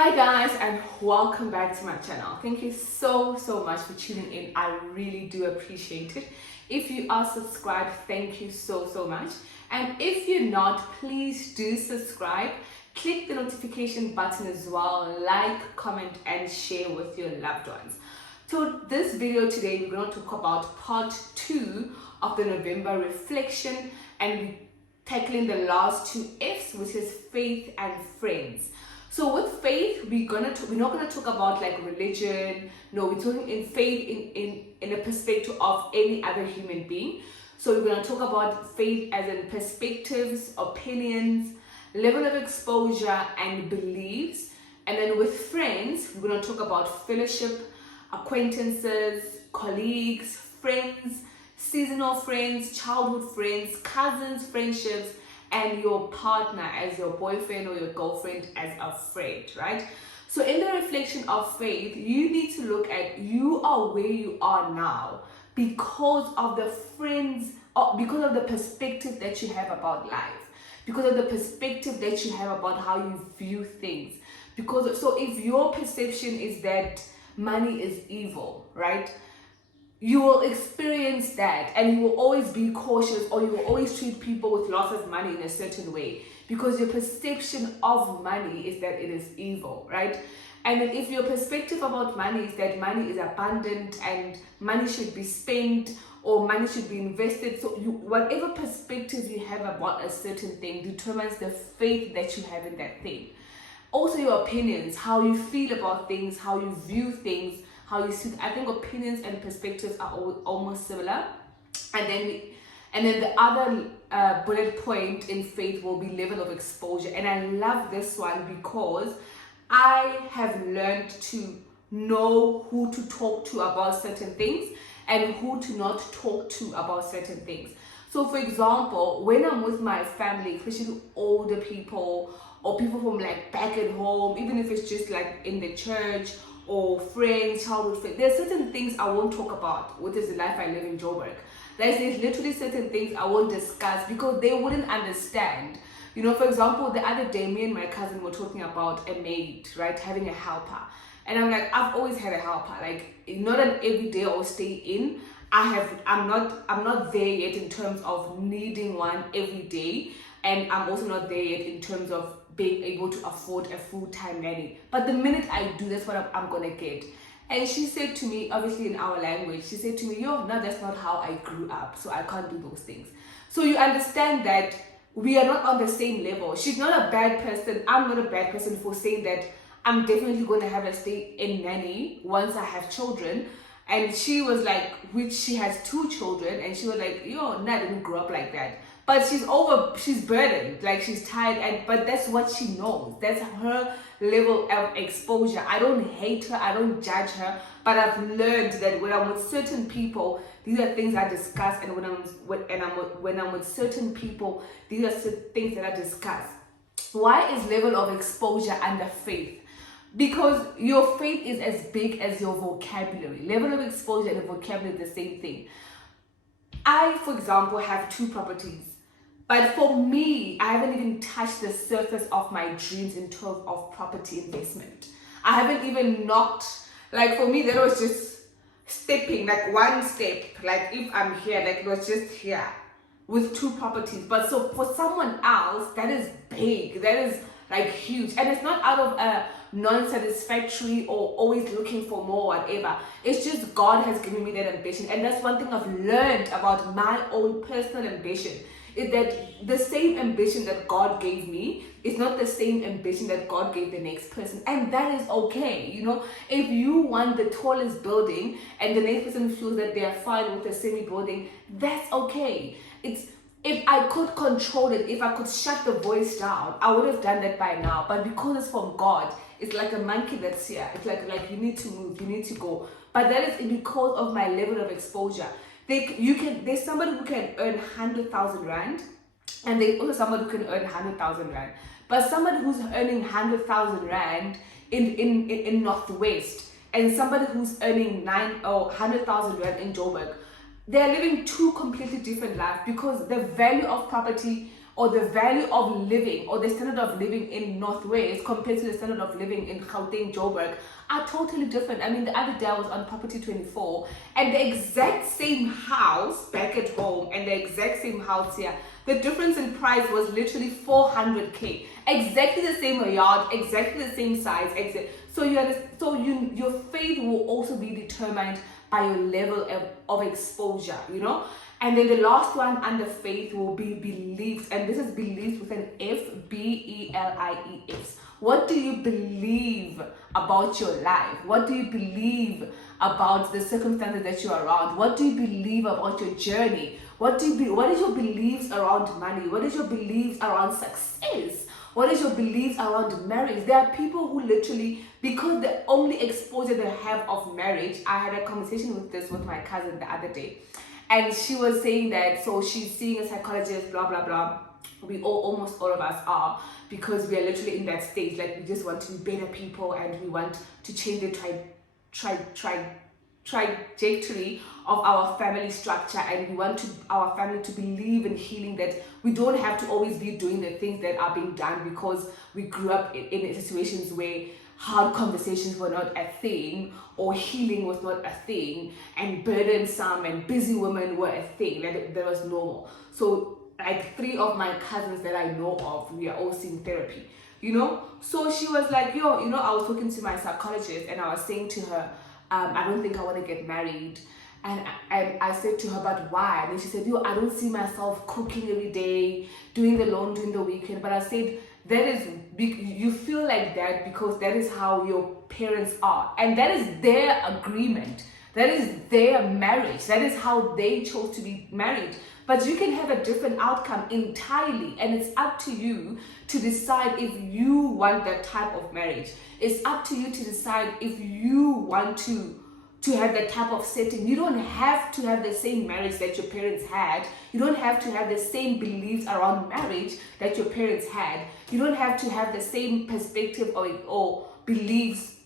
Hi guys, and welcome back to my channel. Thank you so much for tuning in. I really do appreciate it. If you are subscribed, thank you so much. And if you're not, please do subscribe. Click the notification button as well. Like, comment and share with your loved ones. So this video today, we're going to talk about part 2 of the November reflection, and we're tackling the last 2 F's, which is faith and friends. So with faith, we're not gonna talk about like religion. No, we're talking in faith in a perspective of any other human being. So we're gonna talk about faith as in perspectives, opinions, level of exposure, and beliefs. And then with friends, we're gonna talk about fellowship, acquaintances, colleagues, friends, seasonal friends, childhood friends, cousins, friendships, and your partner as your boyfriend or your girlfriend as a friend, right? So in the reflection of faith, you need to look at you are where you are now because of the friends, or because of the perspective that you have about life, because of the perspective that you have about how you view things. So if your perception is that money is evil, right? You will experience that, and you will always be cautious, or you will always treat people with lots of money in a certain way because your perception of money is that it is evil, right? And then if your perspective about money is that money is abundant and money should be spent or money should be invested, so whatever perspective you have about a certain thing determines the faith that you have in that thing. Also your opinions, how you feel about things, how you view things, how you see. I think opinions and perspectives are almost similar. And then the other bullet point in faith will be level of exposure. And I love this one because I have learned to know who to talk to about certain things and who to not talk to about certain things. So for example, when I'm with my family, especially older people or people from like back at home, even if it's just like in the church or friends, childhood friends, there are certain things I won't talk about, which is the life I live in Joburg. There's literally certain things I won't discuss because they wouldn't understand. You know, for example, the other day, me and my cousin were talking about a maid, right, having a helper. And I'm like, I've always had a helper. Like, not an everyday or stay in. I'm not there yet in terms of needing one every day. And I'm also not there yet in terms of being able to afford a full-time nanny. But the minute I do, that's what I'm gonna get. And she said to me, obviously in our language, she said to me, no, that's not how I grew up, so I can't do those things. So you understand that we are not on the same level. She's not a bad person. I'm not a bad person for saying that I'm definitely gonna have a stay-in nanny once I have children. And she was like, which she has 2 children, and she was like, I didn't grow up like that. But she's burdened, like she's tired, but that's what she knows. That's her level of exposure. I don't hate her, I don't judge her, but I've learned that when I'm with certain people, these are things I discuss, and when I'm with certain people, these are things that I discuss. Why is level of exposure under faith? Because your faith is as big as your vocabulary. Level of exposure and vocabulary is the same thing. I, for example, have 2 properties. But for me, I haven't even touched the surface of my dreams in terms of property investment. I haven't even knocked, like for me, that was just stepping, like one step. Like if I'm here, like it was just here with 2 properties. But so for someone else, that is big, that is like huge. And it's not out of a non-satisfactory or always looking for more, whatever. It's just God has given me that ambition. And that's one thing I've learned about my own personal ambition, is that the same ambition that God gave me is not the same ambition that God gave the next person. And that is okay. You know, if you want the tallest building and the next person feels that they are fine with a semi building, that's okay. If I could control it, if I could shut the voice down, I would have done that by now. But because it's from God, it's like a monkey that's here. It's like you need to move, you need to go. But that is because of my level of exposure. There's somebody who can earn 100,000 rand, and there's also somebody who can earn 100,000 rand. But somebody who's earning 100,000 rand in Northwest, and somebody who's earning 100,000 rand in Joburg, they're living 2 completely different lives because the value of property or the value of living or the standard of living in Northwest compared to the standard of living in Gauteng, Joburg are totally different. I mean, the other day I was on Property 24 and the exact same house back at home and the exact same house here, the difference in price was literally 400k. Exactly the same yard, exactly the same size. So your faith will also be determined by your level of exposure, you know. And then the last one under faith will be beliefs, and this is beliefs with an F, B-E-L-I-E-S. What do you believe about your life? What do you believe about the circumstances that you're around? What do you believe about your journey? What is your beliefs around money? What is your beliefs around success? What is your beliefs around marriage? There are people who literally, because the only exposure they have of marriage, I had a conversation with my cousin the other day. And she was saying that, so she's seeing a psychologist, blah, blah, blah. Almost all of us are, because we are literally in that stage. Like, we just want to be better people and we want to change the trajectory of our family structure, and we want our family to believe in healing, that we don't have to always be doing the things that are being done because we grew up in situations where hard conversations were not a thing, or healing was not a thing, and burdensome and busy women were a thing, that was normal. So like 3 of my cousins that I know of, we are all seeing therapy, you know. So she was like, yo, you know, I was talking to my psychologist and I was saying to her, I don't think I want to get married. And I said to her, but why? And then she said, yo, I don't see myself cooking every day, doing the laundry in the weekend. But I said, that is, you feel like that because that is how your parents are. And that is their agreement. That is their marriage. That is how they chose to be married. But you can have a different outcome entirely. And it's up to you to decide if you want that type of marriage. It's up to you to decide if you want to have that type of setting. You don't have to have the same marriage that your parents had. You don't have to have the same beliefs around marriage that your parents had. You don't have to have the same perspective or beliefs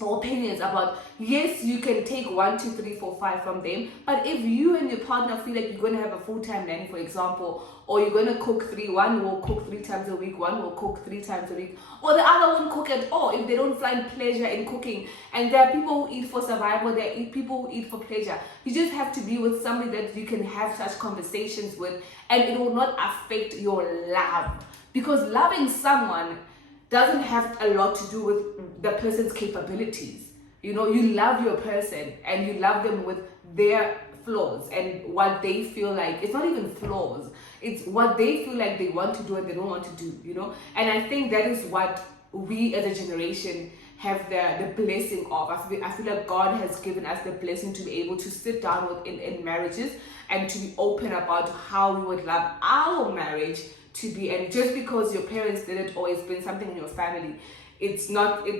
or opinions about, yes, you can take 1, 2, 3, 4, 5 from them, but if you and your partner feel like you're going to have a full-time nanny, for example, or you're going to cook one will cook 3 times a week, one will cook 3 times a week, or the other won't cook at all if they don't find pleasure in cooking. And there are people who eat for survival, there are people who eat for pleasure. You just have to be with somebody that you can have such conversations with, and it will not affect your love, because loving someone doesn't have a lot to do with the person's capabilities. You know, you love your person and you love them with their flaws and what they feel like. It's not even flaws, it's what they feel like they want to do and they don't want to do, you know. And I think that is what we as a generation have the blessing of. I feel like God has given us the blessing to be able to sit down in marriages and to be open about how we would love our marriage to be. And just because your parents did it or it's been something in your family, it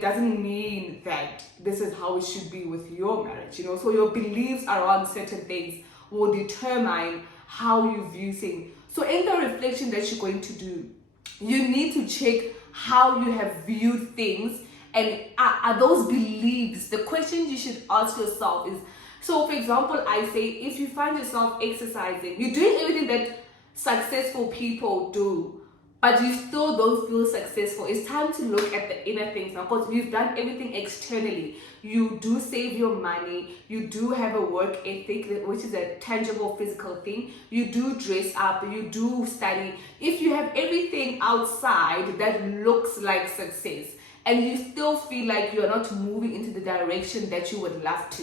doesn't mean that this is how it should be with your marriage, you know. So your beliefs around certain things will determine how you view things. So in the reflection that you're going to do, you need to check how you have viewed things, and are those beliefs, the question you should ask yourself is, so for example, I say, if you find yourself exercising, you're doing everything that successful people do, but you still don't feel successful, it's time to look at the inner things now, because you've done everything externally. You do save your money, you do have a work ethic, which is a tangible physical thing, you do dress up, you do study. If you have everything outside that looks like success and you still feel like you're not moving into the direction that you would love to,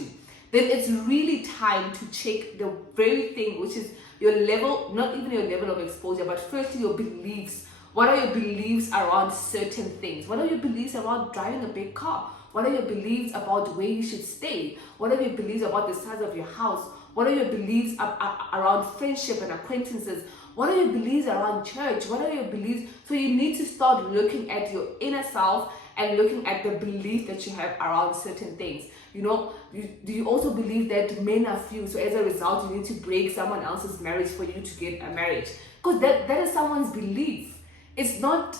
then it's really time to check the very thing, which is your level, not even your level of exposure, but firstly your beliefs. What are your beliefs around certain things? What are your beliefs around driving a big car? What are your beliefs about where you should stay? What are your beliefs about the size of your house? What are your beliefs around friendship and acquaintances? What are your beliefs around church? What are your beliefs? So you need to start looking at your inner self and looking at the belief that you have around certain things. You know, do you also believe that men are few, so as a result you need to break someone else's marriage for you to get a marriage? Because that is someone's belief. It's not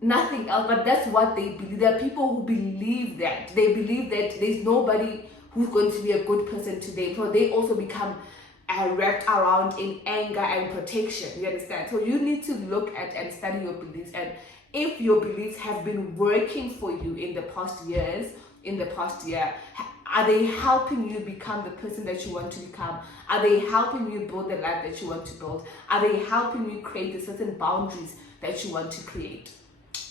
nothing else, but that's what they believe. There are people who believe that. They believe that there's nobody who's going to be a good person to them, so they also become wrapped around in anger and protection. You understand? So you need to look at and study your beliefs, and if your beliefs have been working for you in the past years, in the past year, are they helping you become the person that you want to become? Are they helping you build the life that you want to build? Are they helping you create the certain boundaries that you want to create?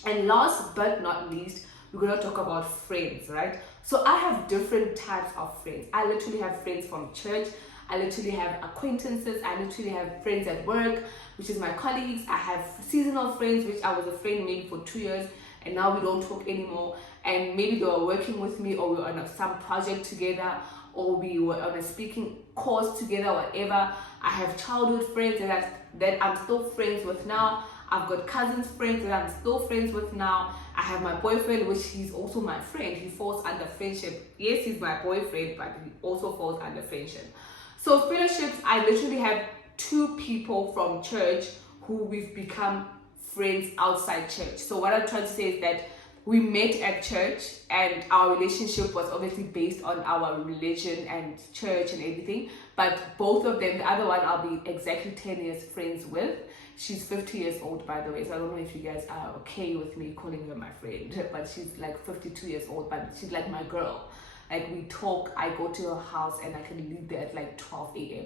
And last but not least, we're going to talk about friends, right? So I have different types of friends. I literally have friends from church. I literally have acquaintances. I literally have friends at work, which is my colleagues. I have seasonal friends, which I was a friend maybe for 2 years, and now we don't talk anymore. And maybe they were working with me, or we were on some project together, or we were on a speaking course together, whatever. I have childhood friends that I'm still friends with now. I've got cousins friends that I'm still friends with now. I have my boyfriend, which he's also my friend. He falls under friendship. Yes, he's my boyfriend, but he also falls under friendship. So friendships, I literally have 2 people from church who we've become friends outside church. So what I'm trying to say is that we met at church, and our relationship was obviously based on our religion and church and everything. But both of them, the other one I'll be exactly 10 years friends with. She's 50 years old, by the way, so I don't know if you guys are okay with me calling her my friend, but she's like 52 years old, but she's like my girl. Like, we talk, I go to her house and I can leave there at like 12 a.m.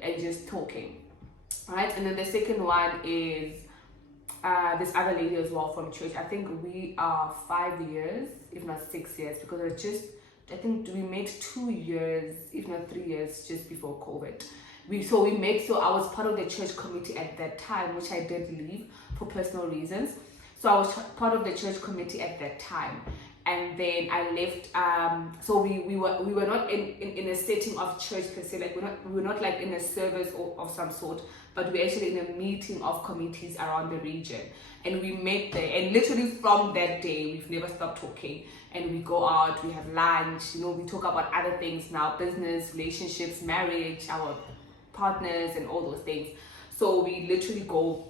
and just talking, right? And then the second one is this other lady as well from church. I think we are 5 years, if not 6 years, because I think we met 2 years, if not 3 years, just before COVID. So I was part of the church committee at that time, which I did leave for personal reasons. So I was part of the church committee at that time, and then I left. So we were not in a setting of church per se. Like we were not like in a service of some sort, but we actually in a meeting of committees around the region, and we met there. And literally from that day, we've never stopped talking. And we go out, we have lunch. We talk about other things now: business, relationships, marriage, our partners, and all those things. So we literally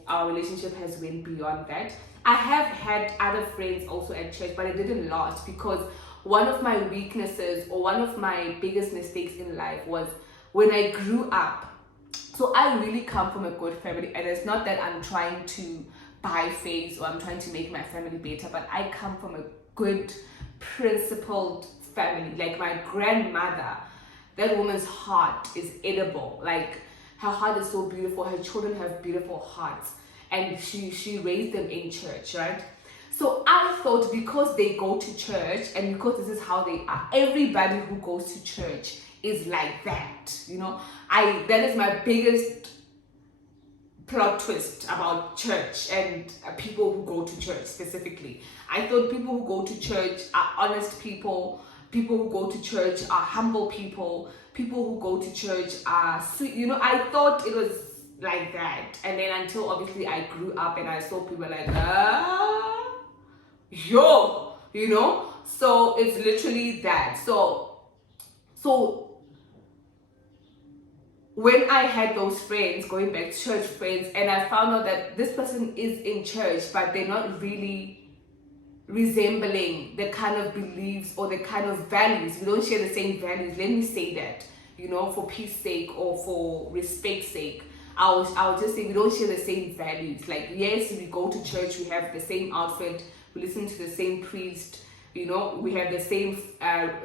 our relationship has went beyond that. I have had other friends also at church, but it didn't last, because one of my weaknesses, or one of my biggest mistakes in life, was when I grew up. So I really come from a good family, and it's not that I'm trying to buy face or I'm trying to make my family better, but I come from a good, principled family. Like my grandmother, that woman's heart is edible. Like, her heart is so beautiful. Her children have beautiful hearts, and she raised them in church, right? So I thought, because they go to church and because this is how they are, everybody who goes to church is like that. That is my biggest plot twist about church and people who go to church specifically. I thought people who go to church are honest people. People who go to church are humble people. People who go to church are sweet. I thought it was like that. And then until obviously I grew up and I saw people like, So it's literally that. So when I had those friends, going back, church friends, and I found out that this person is in church, but they're not really resembling the kind of beliefs or the kind of values. We don't share the same values. Let me say that, for peace sake or for respect's sake. I would just say we don't share the same values. Like, yes, we go to church, we have the same outfit, we listen to the same priest, we have the same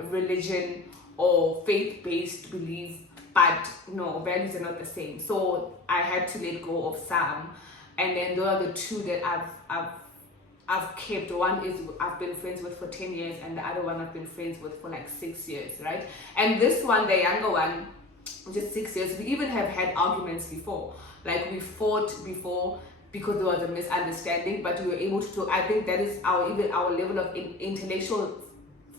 religion or faith-based belief, but no, values are not the same. So I had to let go of some, and then those are the 2 that I've kept. One is I've been friends with for 10 years, and the other one I've been friends with for like 6 years, right? And this one, the younger one, which is 6 years, we even have had arguments before. Like, we fought before because there was a misunderstanding, but we were able to talk. I think that is our level of intellectual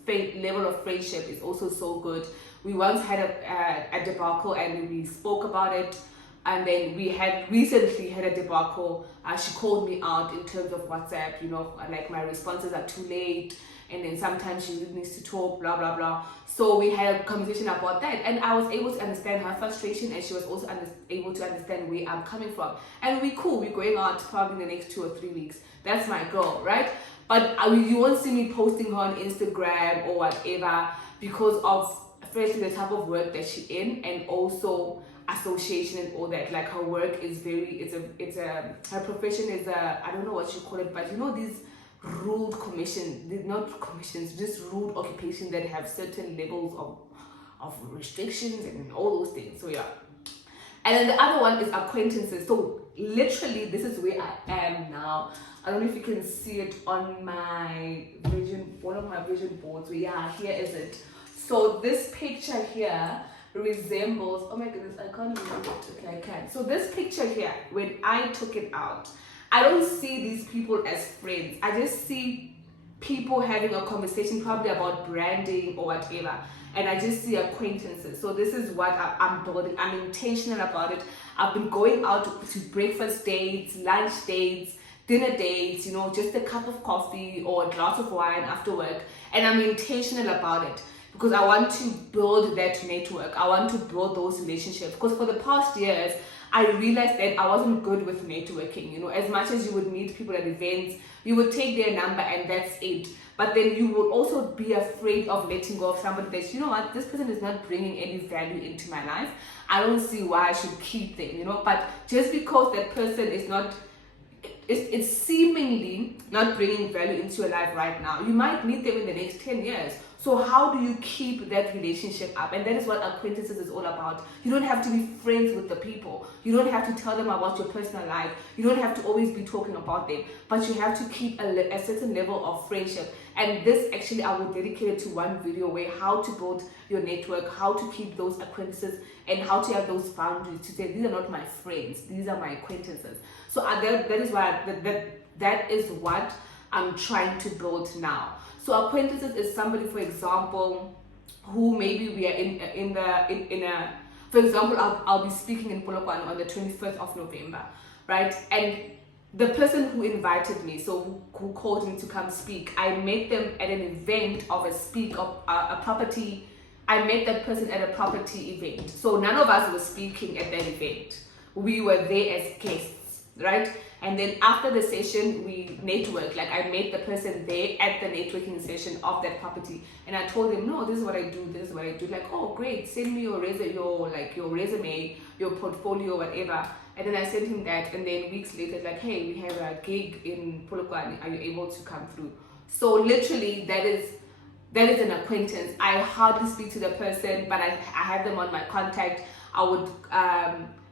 level of friendship is also so good. We once had a debacle, and we spoke about it. And then we had recently had a debacle. She called me out in terms of WhatsApp, like my responses are too late, and then sometimes she really needs to talk, blah, blah, blah. So we had a conversation about that, and I was able to understand her frustration, and she was also able to understand where I'm coming from. And we're going out probably in the next 2 or 3 weeks. That's my girl, right? But you won't see me posting her on Instagram or whatever, because of, firstly, the type of work that she's in, and also association and all that. Like her work is very, her profession is I don't know what you call it, but you know these ruled commissions, not commissions, just ruled occupations that have certain levels of restrictions and all those things. So yeah. And then the other one is acquaintances. So literally this is where I am now. I don't know if you can see it on my one of my vision boards. So yeah, here is it. So this picture here resembles, oh my goodness, I can't remember it. Okay, I can. So this picture here, when I took it out, I don't see these people as friends. I just see people having a conversation probably about branding or whatever. And I just see acquaintances. So this is what I'm building. I'm intentional about it. I've been going out to breakfast dates, lunch dates, dinner dates, you know, just a cup of coffee or a glass of wine after work. And I'm intentional about it because I want to build that network. I want to build those relationships. Because for the past years, I realized that I wasn't good with networking. You know, as much as you would meet people at events, you would take their number and that's it. But then you will also be afraid of letting go of somebody that, you know what, this person is not bringing any value into my life. I don't see why I should keep them, you know. But just because that person is not, it's seemingly not bringing value into your life right now, you might need them in the next 10 years. So how do you keep that relationship up? And that is what acquaintances is all about. You don't have to be friends with the people. You don't have to tell them about your personal life. You don't have to always be talking about them. But you have to keep a certain level of friendship. And this actually I will dedicate it to one video where how to build your network, how to keep those acquaintances, and how to have those boundaries to say these are not my friends, these are my acquaintances. So that is why that is what I'm trying to build now. So acquaintances is somebody, for example, who maybe we are for example, I'll be speaking in Polokwane on the 25th of November, right? And the person who invited me, so who called me to come speak, I met them at an event of a property. I met that person at a property event. So none of us were speaking at that event. We were there as guests, right? And then after the session, we networked. Like I met the person there at the networking session of that property, and I told them, no, this is what I do. This is what I do. Like, oh, great, send me your resume, your portfolio, whatever. And then I sent him that, and then weeks later, like, hey, we have a gig in Polokwane. Are you able to come through? So literally, that is an acquaintance. I hardly speak to the person, but I have them on my contact. I would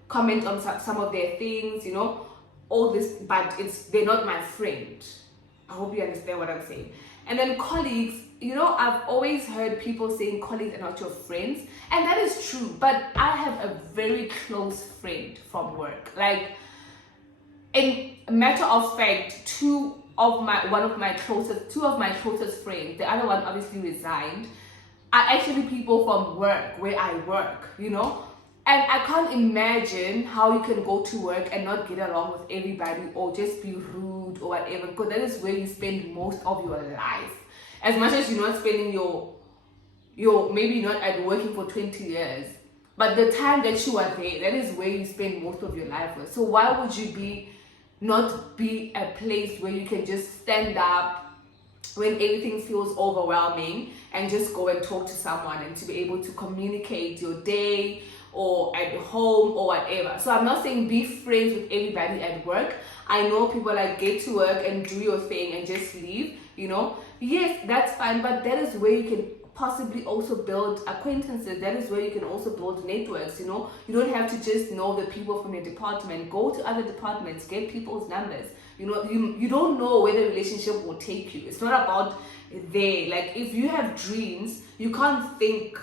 comment on some of their things, you know. All this, but they're not my friend. I hope you understand what I'm saying. And then colleagues, you know, I've always heard people saying colleagues are not your friends, and that is true, but I have a very close friend from work. Like, in matter of fact, two of my closest friends, the other one obviously resigned, are actually people from work, where I work, you know. And I can't imagine how you can go to work and not get along with everybody or just be rude or whatever, because that is where you spend most of your life. As much as you're not spending your maybe not at working for 20 years, but the time that you are there, that is where you spend most of your life with. So why would you not be a place where you can just stand up when everything feels overwhelming and just go and talk to someone and to be able to communicate your day or at home or whatever. So I'm not saying be friends with everybody at work. I know people like get to work and do your thing and just leave, you know. Yes, that's fine, but that is where you can possibly also build acquaintances. That is where you can also build networks, you know. You don't have to just know the people from your department. Go to other departments, get people's numbers. You know, you don't know where the relationship will take you. It's not about there. Like, if you have dreams, you can't think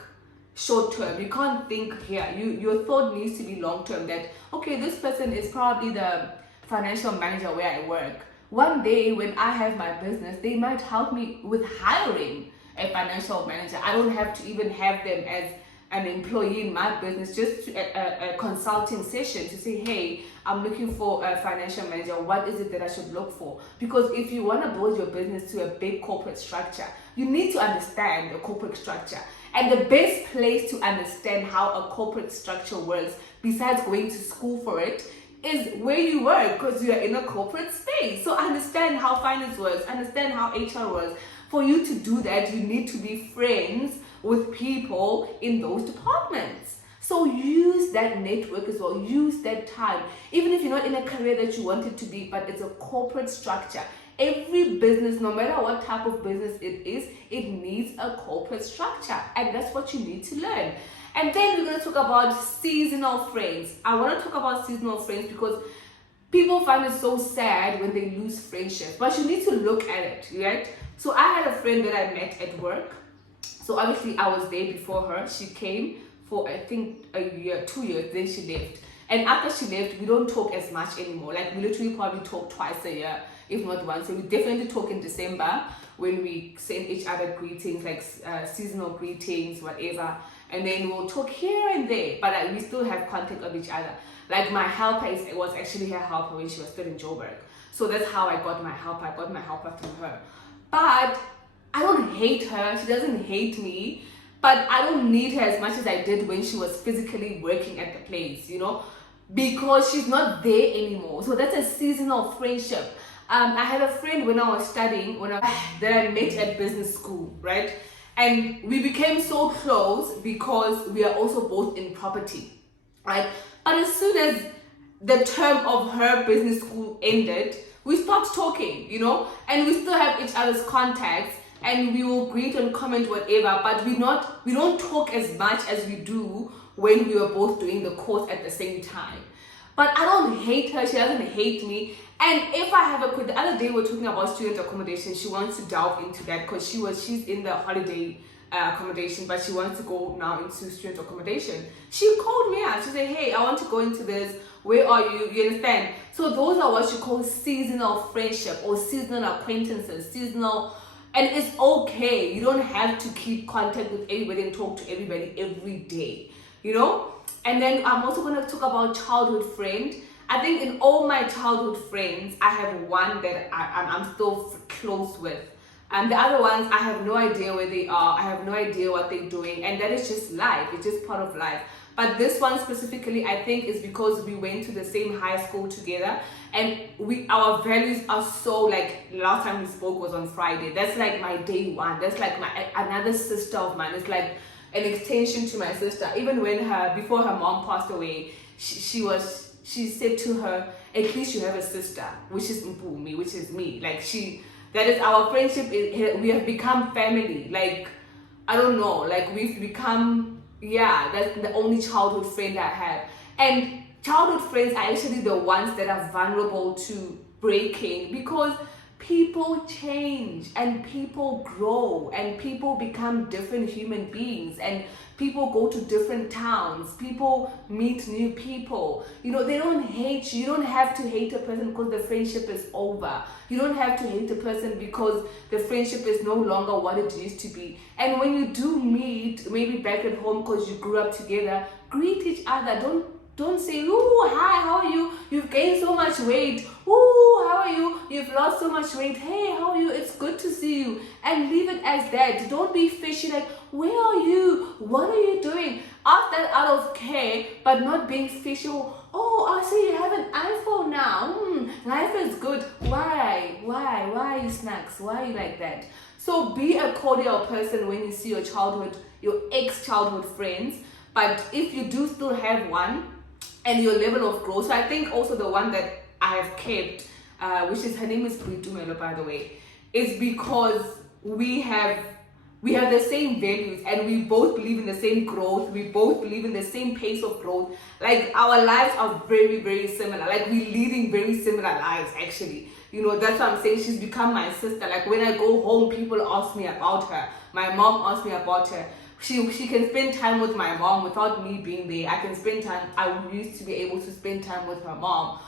short term. You can't think here. Your thought needs to be long term, that okay, this person is probably the financial manager where I work. One day when I have my business, they might help me with hiring a financial manager. I don't have to even have them as an employee in my business, just a consulting session to say, hey, I'm looking for a financial manager. What is it that I should look for? Because if you want to build your business to a big corporate structure, you need to understand the corporate structure. And the best place to understand how a corporate structure works, besides going to school for it, is where you work, because you are in a corporate space. So understand how finance works, understand how HR works. For you to do that, you need to be friends with people in those departments. So use that network as well, use that time. Even if you're not in a career that you want it to be, but it's a corporate structure. Every business, no matter what type of business it is, it needs a corporate structure, and that's what you need to learn. And then we're going to talk about seasonal friends. I want to talk about seasonal friends because people find it so sad when they lose friendship, but you need to look at it, right? So I had a friend that I met at work. So obviously I was there before her. She came for I think a year, 2 years, then she left. And after she left, we don't talk as much anymore. Like we literally probably talk twice a year, if not once. So we definitely talk in December when we send each other greetings, like seasonal greetings, whatever. And then we'll talk here and there, but we still have contact of each other. Like my helper was actually her helper when she was still in Joburg. So that's how I got my helper. I got my helper from her. But I don't hate her. She doesn't hate me. But I don't need her as much as I did when she was physically working at the place, because she's not there anymore. So that's a seasonal friendship. I had a friend when I was studying, that I met at business school, right? And we became so close because we are also both in property, right? But as soon as the term of her business school ended, we stopped talking, and we still have each other's contacts, and we will greet and comment whatever, but we don't talk as much as we do when we were both doing the course at the same time. But I don't hate her, she doesn't hate me. And if I have the other day we were talking about student accommodation, she wants to delve into that because she's in the holiday accommodation, but she wants to go now into student accommodation. She called me out, she said, hey, I want to go into this, where are you? You understand? So those are what you call seasonal friendship or seasonal acquaintances, and it's okay. You don't have to keep contact with everybody and talk to everybody every day, And then I'm also going to talk about childhood friend. I think in all my childhood friends, I have one that I'm still close with. And the other ones, I have no idea where they are. I have no idea what they're doing. And that is just life. It's just part of life. But this one specifically, I think, is because we went to the same high school together. And our values are so, like, last time we spoke was on Friday. That's like my day one. That's like another sister of mine. It's like an extension to my sister. Even before her mom passed away, she said to her, at least you have a sister, which is Pumi, which is me. Like that is our friendship. We have become family. Like, I don't know, like we've become, that's the only childhood friend I have. And childhood friends are actually the ones that are vulnerable to breaking because people change and people grow and people become different human beings and people go to different towns, people meet new people. They don't hate you. You don't have to hate a person because the friendship is over. You don't have to hate a person because the friendship is no longer what it used to be. And when you do meet, maybe back at home because you grew up together, greet each other. Don't say, ooh, hi, how are you? You've gained so much weight. Ooh, how are you? You've lost so much weight. Hey, how are you? It's good to see you. And leave it as that. Don't be fishy like, where are you? What are you doing? Ask that out of care, but not being fishy. Oh, I see you have an iPhone now. Life is good. Why? Why are you snacks? Why are you like that? So be a cordial person when you see your ex-childhood friends. But if you do still have one, and your level of growth. So I think also the one that I have kept, which is, her name is Britumelo, by the way, is because we have the same values and we both believe in the same growth. We both believe in the same pace of growth. Like our lives are very, very similar. Like we're leading very similar lives actually. That's what I'm saying. She's become my sister. Like when I go home, people ask me about her. My mom asks me about her. She can spend time with my mom without me being there. I used to be able to spend time with her mom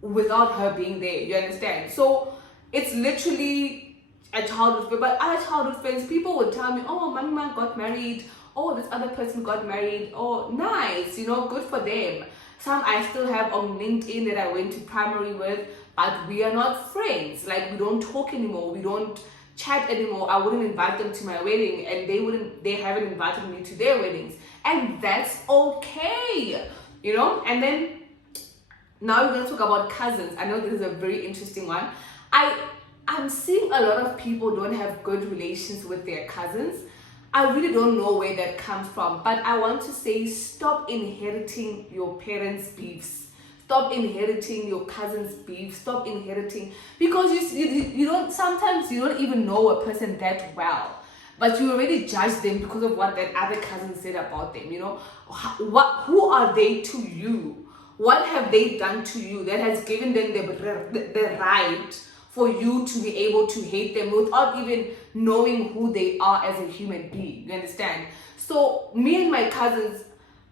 without her being there. You understand? So it's literally a childhood friend. But other childhood friends, people would tell me, oh, Mama got married. Oh, this other person got married. Oh, nice. Good for them. Some I still have on LinkedIn that I went to primary with, but we are not friends. Like we don't talk anymore. We don't chat anymore. I wouldn't invite them to my wedding and they haven't invited me to their weddings, and that's okay, and then now we're going to talk about cousins. I know this is a very interesting one. I'm seeing a lot of people don't have good relations with their cousins. I really don't know where that comes from, but I want to say stop inheriting your parents' beefs. Stop inheriting your cousin's beef. Stop inheriting, because you don't, sometimes you don't even know a person that well, but you already judge them because of what that other cousin said about them. Who are they to you? What have they done to you that has given them the right for you to be able to hate them without even knowing who they are as a human being? You understand? So me and my cousins,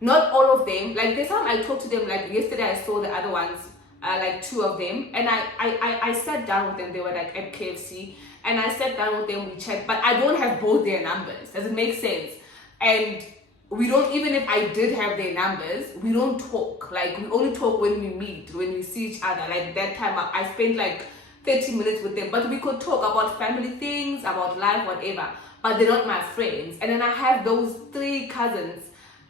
not all of them, like this time I talked to them, like yesterday I saw the other ones, like 2 of them, and I sat down with them. They were like at KFC, and I sat down with them, we chat, but I don't have both their numbers. Does it make sense? And we don't, even if I did have their numbers, we don't talk. Like, we only talk when we meet, when we see each other. Like that time I spent like 30 minutes with them, but we could talk about family things, about life, whatever, but they're not my friends. And then I have those 3 cousins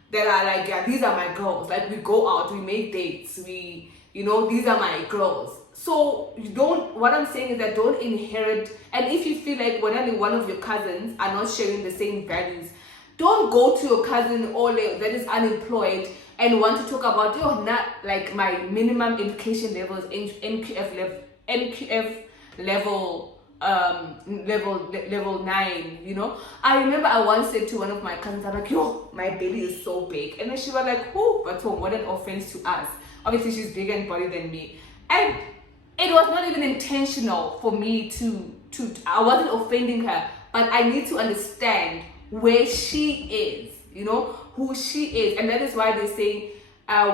that are like, yeah, these are my girls. Like, we go out, we make dates, these are my girls. So what I'm saying is that don't inherit, and if you feel like one of your cousins are not sharing the same values, don't go to your cousin Ole that is unemployed and want to talk about, not like my minimum education level is NQF level level 9. I remember I once said to one of my cousins, I'm like, my belly is so big, and then she was like, but for what an offense to us. Obviously she's bigger in body than me, and it was not even intentional for me to I wasn't offending her, but I need to understand where she is, who she is. And that is why they say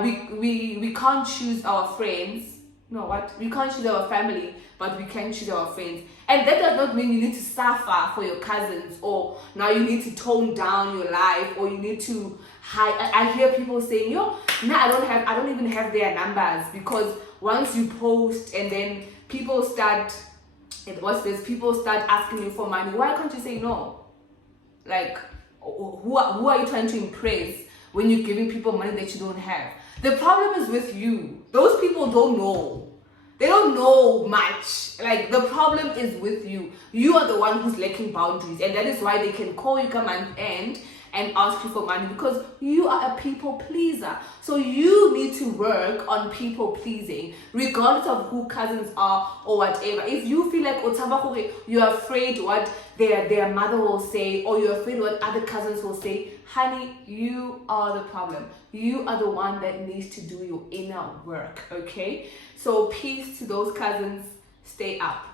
we can't choose our friends. No, what? We can't choose our family, but we can choose our friends. And that does not mean you need to suffer for your cousins, or now you need to tone down your life, or you need to hide. I hear people saying, I don't even have their numbers, because once you post and then people start asking you for money, why can't you say no? Like, who are you trying to impress when you're giving people money that you don't have? The problem is with you. Those people don't know. They don't know much. Like, the problem is with you. You are the one who's lacking boundaries, and that is why they can call you come and ask you for money, because you are a people pleaser. So you need to work on people pleasing, regardless of who cousins are or whatever. If you feel like you're afraid what their mother will say, or you're afraid what other cousins will say, honey, you are the problem. You are the one that needs to do your inner work, okay? So peace to those cousins. Stay up.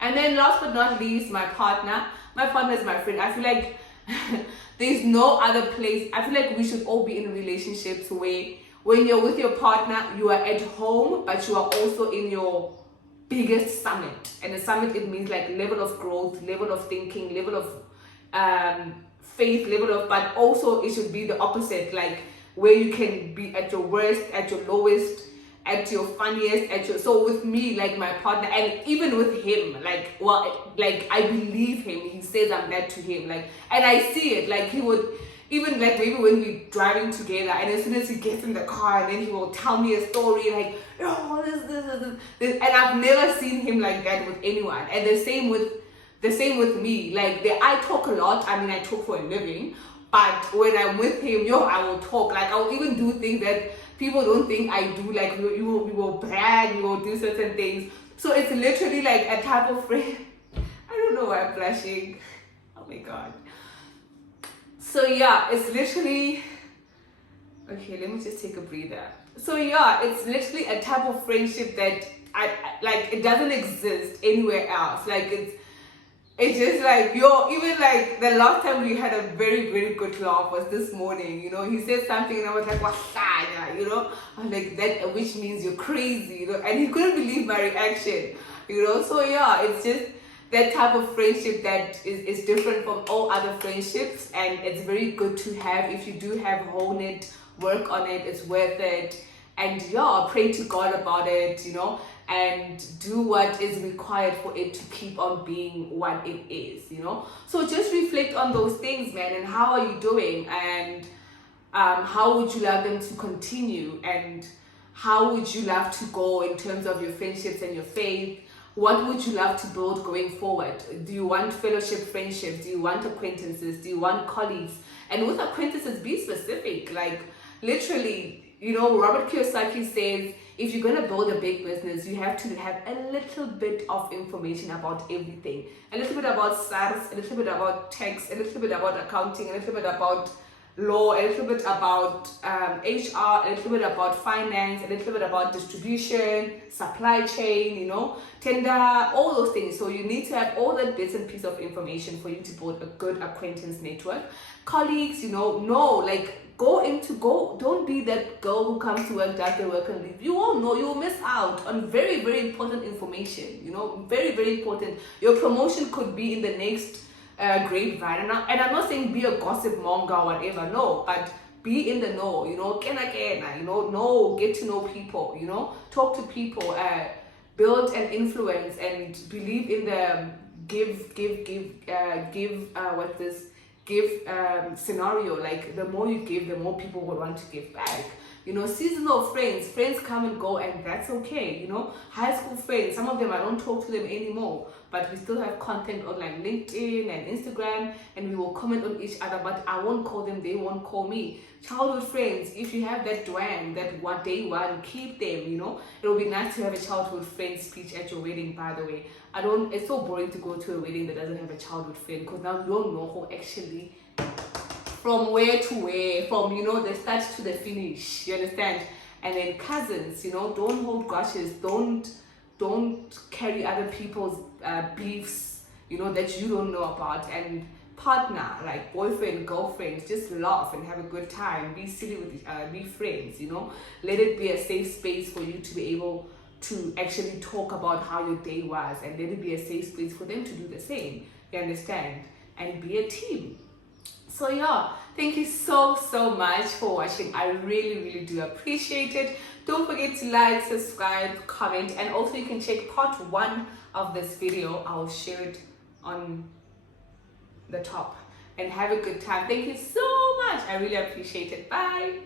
And then last but not least, my partner. My partner is my friend. I feel like there's no other place. I feel like we should all be in relationships where when you're with your partner, you are at home, but you are also in your biggest summit. And a summit, it means like level of growth, level of thinking, level of faith, but also it should be the opposite, like where you can be at your worst, at your lowest, at your funniest, so with me, like my partner, and even with him, like I believe him. He says I'm that to him, like, and I see it. Like, he would, even like maybe when we're driving together, and as soon as he gets in the car, and then he will tell me a story like, this, and I've never seen him like that with anyone. And the same with me. Like, I talk a lot. I mean, I talk for a living, but when I'm with him, I will talk. Like, I'll even do things that people don't think I do. Like, we will brag, we will do certain things. So it's literally like a type of friend. I don't know why I'm blushing. Oh my god. So yeah, it's literally, okay, let me just take a breather. So yeah, it's literally a type of friendship that I like, it doesn't exist anywhere else. Like, it's just like, even like the last time we had a very, very good laugh was this morning. He said something and I was like, what's that? I'm like, that, which means you're crazy, and he couldn't believe my reaction, So yeah, it's just that type of friendship that is different from all other friendships, and it's very good to have. If you do have, hone it, work on it, it's worth it. And yeah, pray to God about it, and do what is required for it to keep on being what it is, So just reflect on those things, man, and how are you doing, and how would you love them to continue, and how would you love to go in terms of your friendships and your faith? What would you love to build going forward? Do you want fellowship friendships? Do you want acquaintances? Do you want colleagues? And with acquaintances, be specific. Like, literally, you know, Robert Kiyosaki says, if you're going to build a big business, you have to have a little bit of information about everything. A little bit about SaaS, a little bit about tax, a little bit about accounting, a little bit about law, a little bit about HR, a little bit about finance, a little bit about distribution, supply chain, you know, tender, all those things. So you need to have all that bits and pieces of information for you to build a good acquaintance network. Colleagues, you know, like, don't be that girl who comes to work, does the work and leave. You won't know, you will miss out on very, very important information, you know, very, very important. Your promotion could be in the next grapevine, and I'm not saying be a gossip monger or whatever, no, but be in the know, you know, get to know people, you know, talk to people, build an influence, and believe in the give scenario. Like, the more you give, the more people will want to give back. You know, seasonal friends come and go, and that's okay. You know, high school friends, some of them I don't talk to them anymore, but we still have content on like LinkedIn and Instagram, and we will comment on each other, but I won't call them, they won't call me. Childhood friends, if you have that day one, keep them, you know. It will be nice to have a childhood friend speech at your wedding, by the way. It's so boring to go to a wedding that doesn't have a childhood friend, because now you don't know who actually, from where to where, from, you know, the start to the finish, you understand? And then cousins, you know, don't hold grudges, don't carry other people's beefs, you know, that you don't know about. And partner, like boyfriend, girlfriend, just laugh and have a good time, be silly with each other, be friends, you know. Let it be a safe space for you to be able to actually talk about how your day was, and let it be a safe space for them to do the same, you understand? And be a team. So yeah, thank you so much for watching. I really do appreciate it. Don't forget to like, subscribe, comment, and also you can check part 1 of this video. I'll share it on the top. And have a good time. Thank you so much. I really appreciate it. Bye.